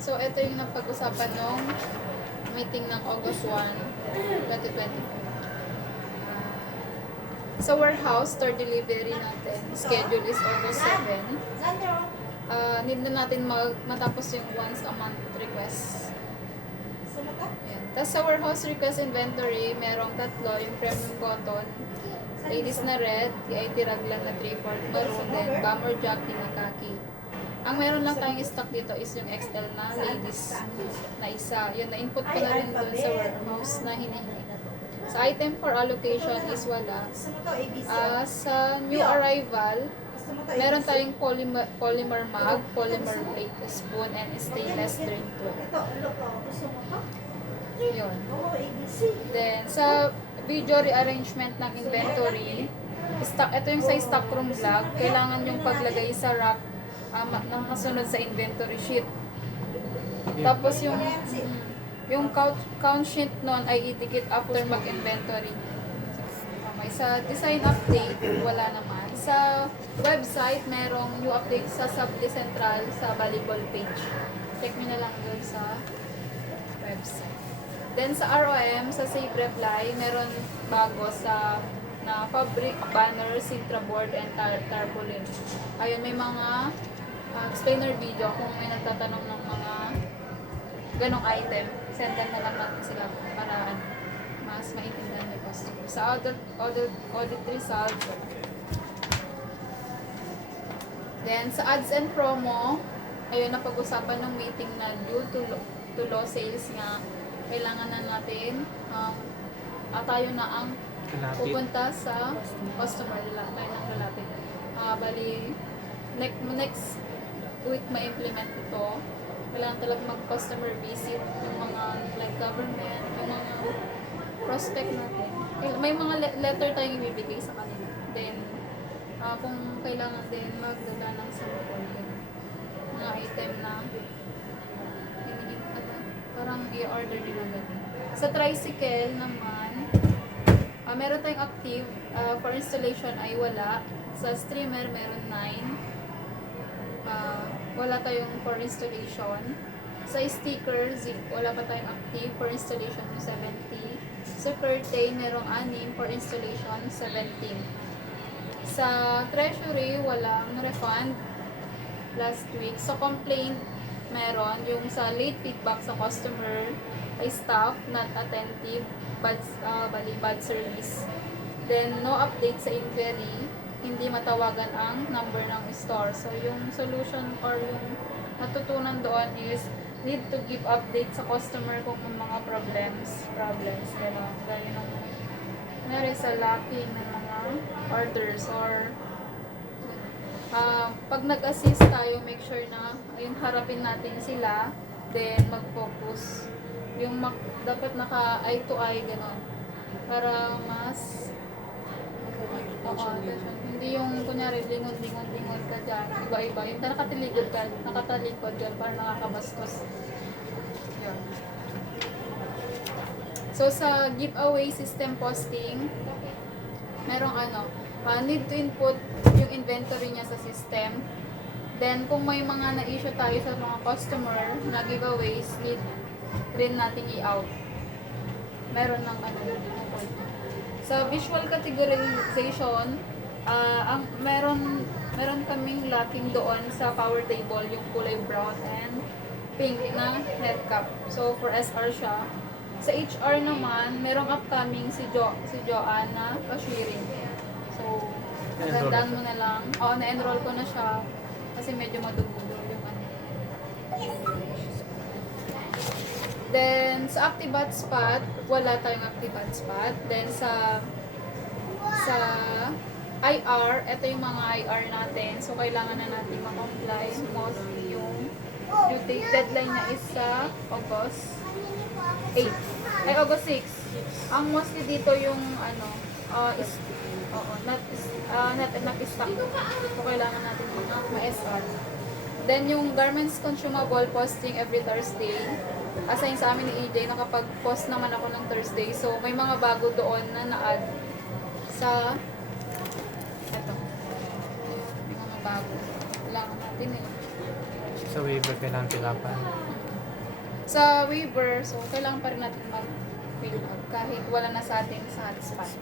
So, ito yung napag-usapan nung meeting ng August 1, 2024. Sa warehouse, store delivery natin, schedule is August 7. Need na natin matapos yung once a month request. Ayan. Tapos sa warehouse request inventory, merong tatlo, yung premium cotton, ladies na red, IT raglan na 3/4 maroon, then bomber jockey na khaki. Ang meron lang tayong stock dito is yung XL na ladies na isa. Yun, na-input ko na rin doon sa warehouse na hinihingi. Sa item for allocation is wala. Sa new arrival, meron tayong polymer mug, polymer plate, spoon, and stainless drink bowl. Yun. Then, sa video rearrangement ng inventory, ito yung sa stock room vlog, kailangan yung paglagay sa rack nakasunod sa inventory sheet. Tapos yung count sheet nun ay idikit after mag-inventory. Okay, sa design update, wala naman. Sa website, merong new update sa Subli Central sa volleyball page. Check nyo na lang doon sa website. Then sa ROM, sa Save Reply, meron bago sa na fabric, banner, Sintra board, and tarpaulin. Ayun, may mga explainer video kung may nagtatanong ng mga ganong item. Sendan na lang natin sila para mas maintindihan yung customer. Sa audit result, then sa ads and promo, ayun, napag-usapan ng meeting na due to low sales nga, kailangan na natin tayo na ang pupunta sa customer nila, tayo ng lalapit. Bali, next week ma-implement ito. Kailangan talaga mag-customer visit yung mga like government, yung mga prospect natin. May mga letter tayong ibibigay sa kanila. Then, kung kailangan din magdala ng sample, mga item na parang i-order din agad. Sa tricycle naman, meron tayong active, for installation ay wala. Sa streamer, meron 9. Wala tayong for installation. Sa sticker, wala pa tayong active for installation, 70. Sa curtain, merong 6 for installation, 17. Sa treasury, walang refund last week. Sa complaint, meron yung sa late feedback sa customer ay staff not attentive, bad service. Then, no update sa inquiry, hindi matawagan ang number ng store. So, yung solution or yung natutunan doon is need to give update sa customer kung may mga problems, gano'n. Gaya ng meron sa locking ng mga orders or pag nag-assist tayo, make sure na yung harapin natin sila, then mag-focus. Yung dapat naka eye to eye, gano'n. Para mas hindi yung kunyari lingon ka dyan, iba-iba. Yung nakatalikod ka, para nakakabastos. Yun. So, sa giveaway system posting, merong need to input yung inventory niya sa system. Then, kung may mga na-issue tayo sa mga customer na giveaways, need rin natin i-out. Meron ng sa visual categorization, meron kaming locking doon sa power table, yung kulay brown and pink na head cap. So, for SR siya. Sa HR naman, merong upcoming si Joanne na cashiering. So, magandaan mo na lang. Na-enroll ko na siya kasi medyo madugulo yung Then, sa active hotspot, wala tayong active hotspot. Then, sa IR, ito yung mga IR natin. So, kailangan na natin ma-comply. Mostly yung due date deadline na is sa August 8. Ay, August 6. Ang mostly dito yung not enough stock. So, kailangan natin mga ma-SR. Then, yung garments consumable posting every Thursday. Assign sa amin ni EJ, nakapag-post naman ako ng Thursday. So, may mga bago doon na na-add sa may mga bago. Kailangan natin Sa waiver kailangan tilapan. Sa waiver, so kailangan pa rin natin mag-fill out kahit wala na sa ating sa hotspot.